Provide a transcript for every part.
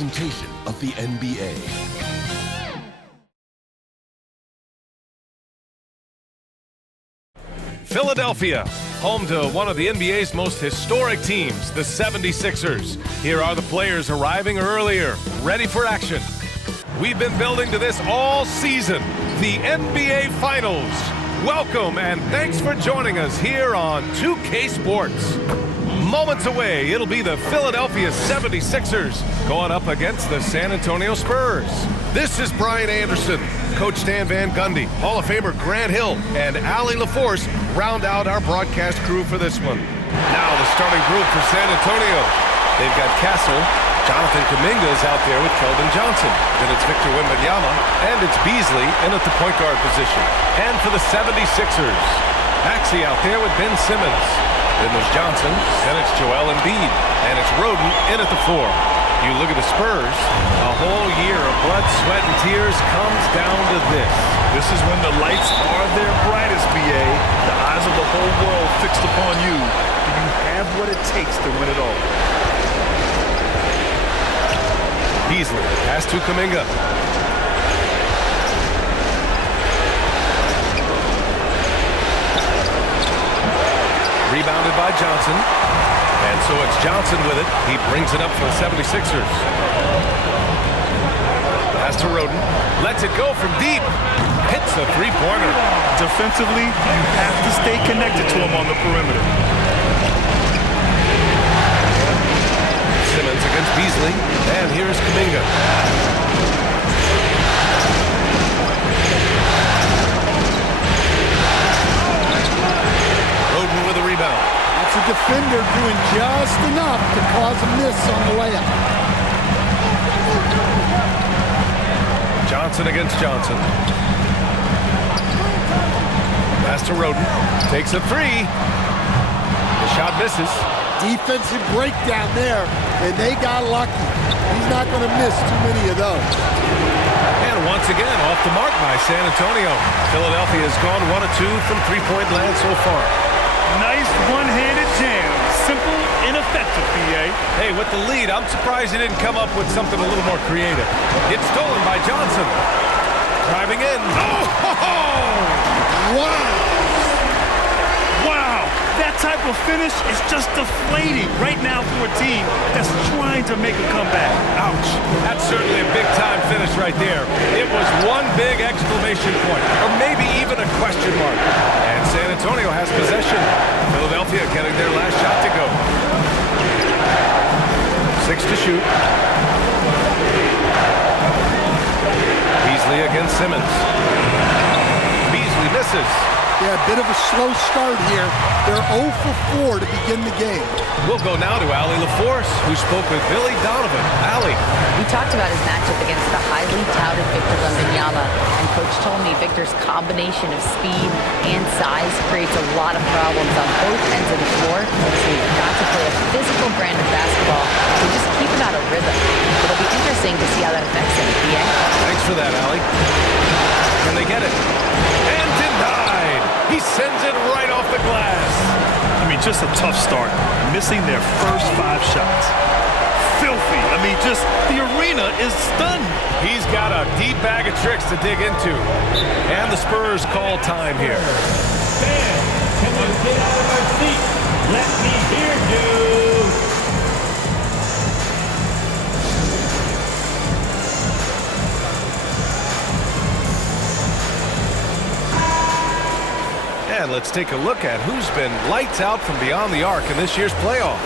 Presentation of the NBA. Philadelphia, home to one of the NBA's most historic teams, the 76ers. Here are the players arriving earlier, ready for action. We've been building to this all season, the NBA Finals. Welcome and thanks for joining us here on 2K Sports. Moments away, it'll be the Philadelphia 76ers going up against the San Antonio Spurs. This is Brian Anderson. Coach Stan Van Gundy, Hall of Famer Grant Hill, and Allie LaForce round out our broadcast crew for this one. Now the starting group for San Antonio. They've got Castle. Jonathan Kuminga is out there with Keldon Johnson. Then it's Victor Wembanyama, and it's Beasley in at the point guard position. And for the 76ers, Maxey out there with Ben Simmons. Then there's Johnson, then it's Joel Embiid, and it's Roden in at the 4. You look at the Spurs, a whole year of blood, sweat, and tears comes down to this. This is when the lights are their brightest, BA. The eyes of the whole world fixed upon you. Do you have what it takes to win it all? Beasley, pass to Kuminga. Rebounded by Johnson. And so it's Johnson with it. He brings it up for the 76ers. Pass to Roden. Lets it go from deep. Hits a three-pointer. Defensively, you have to stay connected to him on the perimeter. Simmons against Beasley. And here's Kuminga. Roden with a rebound. It's a defender doing just enough to cause a miss on the layup. Johnson against Johnson. Pass to Roden. Takes a three. The shot misses. Defensive breakdown there, and they got lucky. He's not going to miss too many of those. And once again, off the mark by San Antonio. Philadelphia has gone 1 of 2 from three-point land so far. Nice one-handed jam. Simple and effective, BA. Hey, with the lead, I'm surprised he didn't come up with something a little more creative. It's stolen by Johnson. Driving in. Oh! Ho, ho! Wow! Wow! That type of finish is just deflating right now for a team that's trying to make a comeback. Ouch. That's certainly a big-time finish right there. It was one big exclamation point, or maybe even a question mark. And San Antonio has possession. Philadelphia getting their last shot to go. 6 to shoot. Beasley against Simmons. Beasley misses. Yeah, a bit of a slow start here. They're 0 for 4 to begin the game. We'll go now to Allie LaForce, who spoke with Billy Donovan. Allie. We talked about his matchup against the highly touted Victor Wembanyama, and Coach told me Victor's combination of speed and size creates a lot of problems on both ends of the floor, so we've got to play a physical brand of basketball to just keep him out of rhythm. It'll be interesting to see how that affects him. Yeah? Thanks for that, Allie. Can they get it? And denied! He sends it right off the glass. I mean, just a tough start. Missing their first 5 shots. Filthy. I mean, just the arena is stunned. He's got a deep bag of tricks to dig into. And the Spurs call time here. Fans, can you get out of our seats? Let me hear you. And let's take a look at who's been lights out from beyond the arc in this year's playoffs.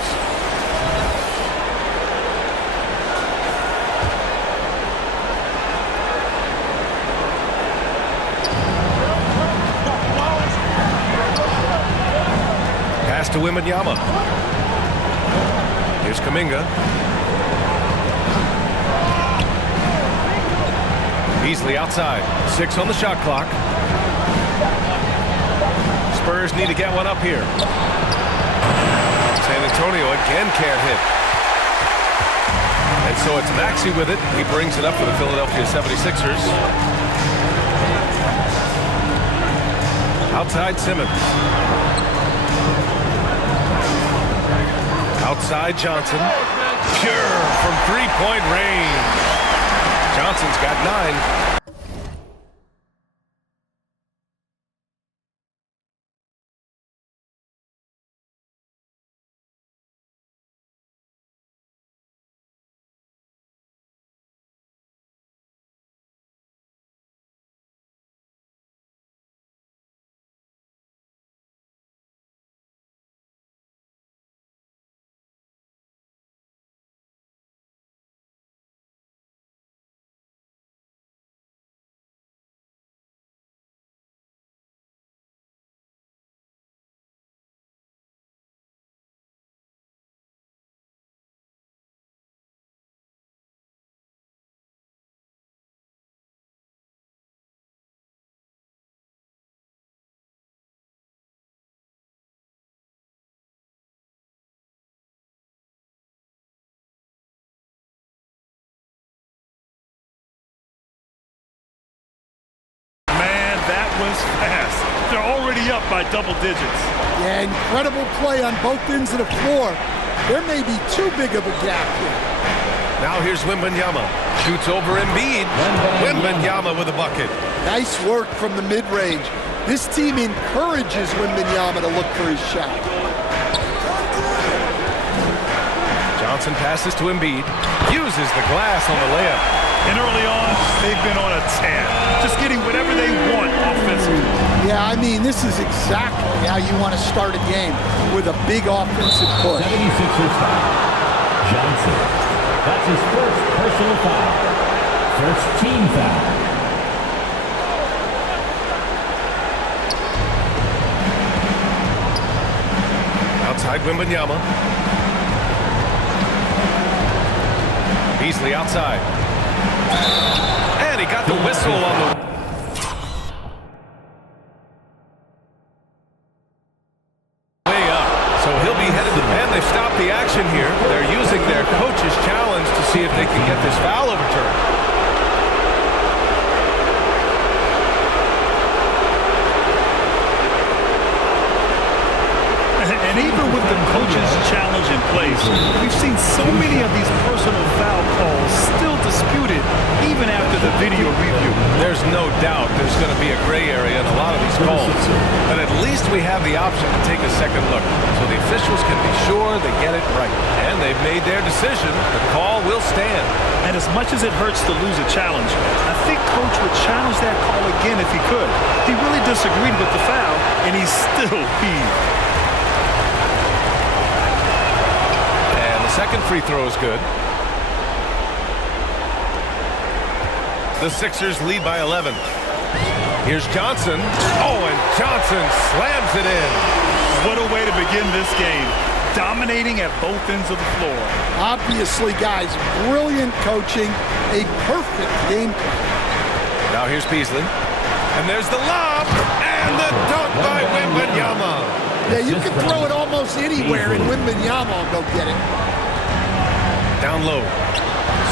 Pass to Wembanyama. Here's Kuminga. Beasley outside. 6 on the shot clock. Spurs need to get one up here. San Antonio again can't hit. And so it's Maxey with it. He brings it up for the Philadelphia 76ers. Outside Simmons. Outside Johnson. Pure from three-point range. Johnson's got 9. That was fast. They're already up by double digits. Yeah, incredible play on both ends of the floor. There may be too big of a gap here. Now here's Wembanyama. Shoots over Embiid. Wembanyama with a bucket. Nice work from the mid-range. This team encourages Wembanyama to look for his shot. Johnson passes to Embiid. Uses the glass on the layup. And early on, they've been on a tear. Just getting whatever they want offensively. Yeah, I mean, this is exactly how you want to start a game, with a big offensive push. 76ers foul. Johnson. That's his first personal foul. First team foul. Outside Wembanyama. Beasley outside. And he got the whistle on the... way up. So he'll be headed to... And they've stopped the action here. They're using their coach's challenge to see if they can get this foul overturned. And even with the coach's challenge in place, we've seen so many of these personal foul calls still disputed even after the video review. There's no doubt there's going to be a gray area in a lot of these calls. But at least we have the option to take a second look so the officials can be sure they get it right. And they've made their decision. The call will stand. And as much as it hurts to lose a challenge, I think Coach would challenge that call again if he could. He really disagreed with the foul, and he's still peeved. Second free throw is good. The Sixers lead by 11. Here's Johnson. Oh, and Johnson slams it in. What a way to begin this game. Dominating at both ends of the floor. Obviously, guys, brilliant coaching, a perfect game plan. Now here's Beasley. And there's the lob. And the dunk by Wembanyama. Yeah, you can throw it almost anywhere, and Wembanyama will go get it. Down low.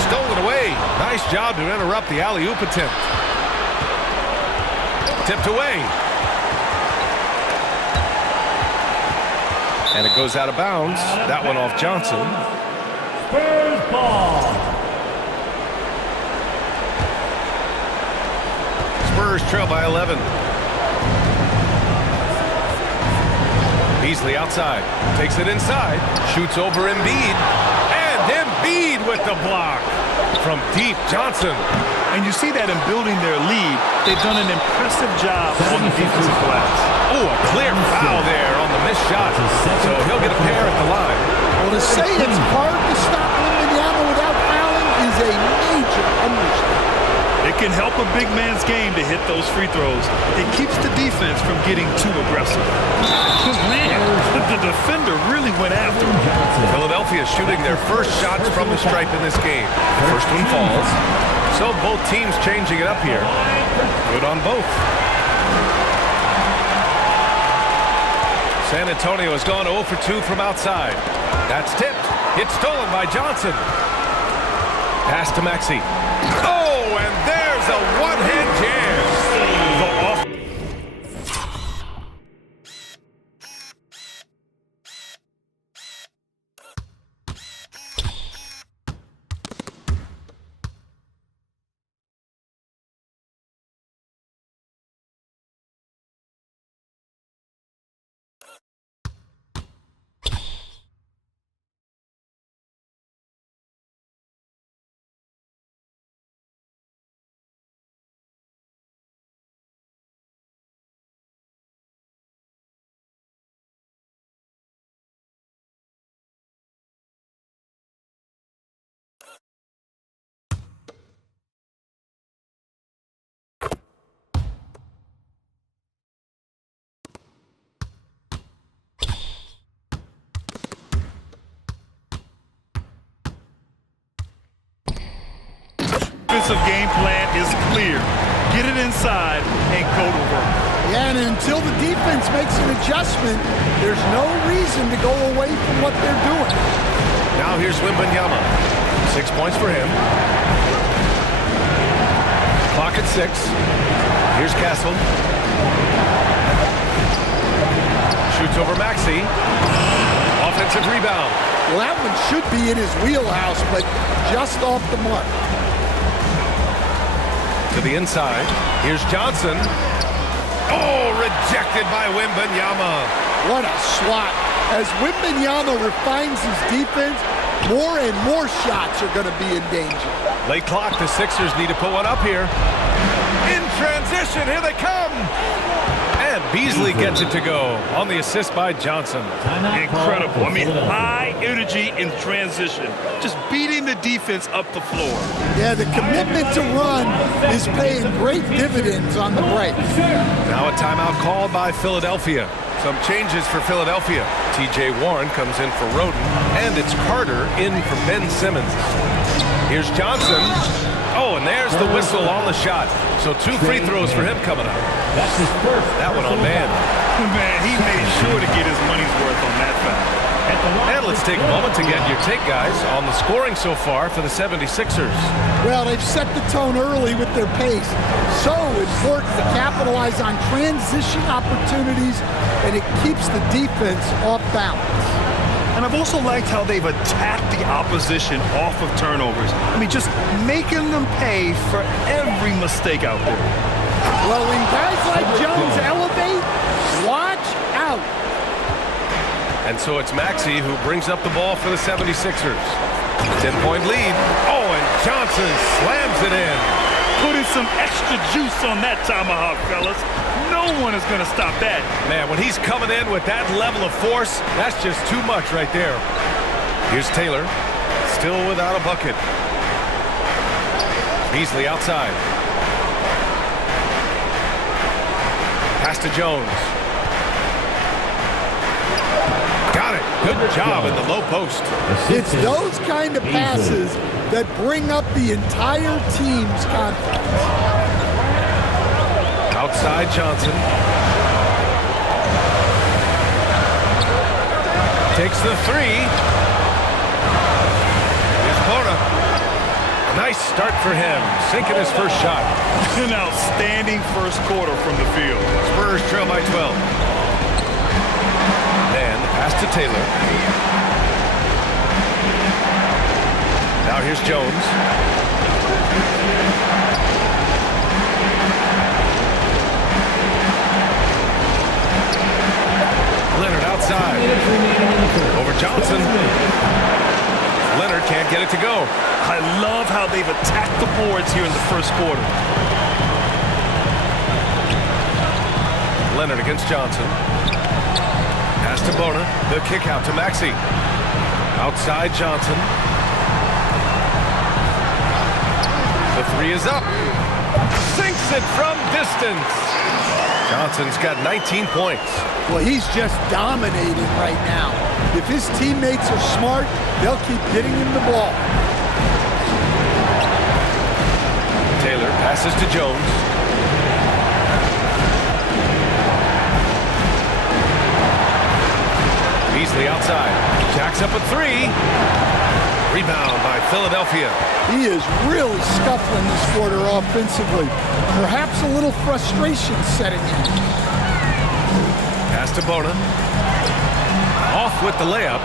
Stolen away. Nice job to interrupt the alley-oop attempt. Tipped away. And it goes out of bounds. That one off Johnson. Spurs ball. Spurs trail by 11. Beasley outside. Takes it inside. Shoots over Embiid. Embiid with the block from deep. Johnson. And you see that in building their lead, they've done an impressive job on the defensive glass. Oh, a clear foul there on the missed shot. So he'll get a pair at the line. Well, to say it's hard to stop Wembanyama without fouling is a major understatement. It can help a big man's game to hit those free throws. It keeps the defense from getting too aggressive. Man, the defender really went after him. Philadelphia shooting their first shots from the stripe in this game. First one falls. So both teams changing it up here. Good on both. San Antonio has gone 0 for 2 from outside. That's tipped. It's stolen by Johnson. Pass to Maxey. Oh, and there's a one-hand jam. defensive game plan is clear. Get it inside and go to work. Yeah, and until the defense makes an adjustment, there's no reason to go away from what they're doing. Now here's Wembanyama. 6 points for him. Clock at 6. Here's Castle. Shoots over Maxey. Offensive rebound. Well, that one should be in his wheelhouse, but just off the mark. To the inside. Here's Johnson. Oh, rejected by Wembanyama. What a swat. As Wembanyama refines his defense, more and more shots are going to be in danger. Late clock. The Sixers need to put one up here. In transition. Here they come. And Beasley gets it to go on the assist by Johnson. Incredible. I mean, high energy in transition. Just beating the defense up the floor. Yeah, the commitment to run is paying great dividends on the break. Now a timeout called by Philadelphia. Some changes for Philadelphia. T.J. Warren comes in for Roden, and it's Carter in for Ben Simmons. Here's Johnson. Oh, and there's the whistle on the shot. So 2 free throws for him coming up. That's his first. That one on man. Man, he made sure to get his money's worth on that foul. And let's take a moment to get your take, guys, on the scoring so far for the 76ers. Well, they've set the tone early with their pace. So important to capitalize on transition opportunities, and it keeps the defense off balance. And I've also liked how they've attacked the opposition off of turnovers. I mean, just making them pay for every mistake out there. Well, when guys like Jones elevate, watch out. And so it's Maxey who brings up the ball for the 76ers. 10-point lead. Oh, and Johnson slams it in. Putting some extra juice on that tomahawk, fellas. No one is going to stop that. Man, when he's coming in with that level of force, that's just too much right there. Here's Taylor, still without a bucket. Beasley outside. Pass to Jones. Got it. Good job in the low post. It's those kind of passes that bring up the entire team's confidence. Outside Johnson. Takes the 3. Here's Bona. Nice start for him. Sinking his first shot. An outstanding first quarter from the field. Spurs trail by 12. Then pass to Taylor. Now here's Jones. Leonard outside. Over Johnson. Leonard can't get it to go. I love how they've attacked the boards here in the first quarter. Leonard against Johnson. Pass to Bona. The kick out to Maxey. Outside Johnson. The 3 is up. Sinks it from distance. Johnson's got 19 points. Well, he's just dominating right now. If his teammates are smart, they'll keep getting him the ball. Taylor passes to Jones. Beasley outside. Jacks up a 3. Rebound by Philadelphia. He is really scuffling this quarter offensively. Perhaps a little frustration setting in. Pass to Bona. Off with the layup.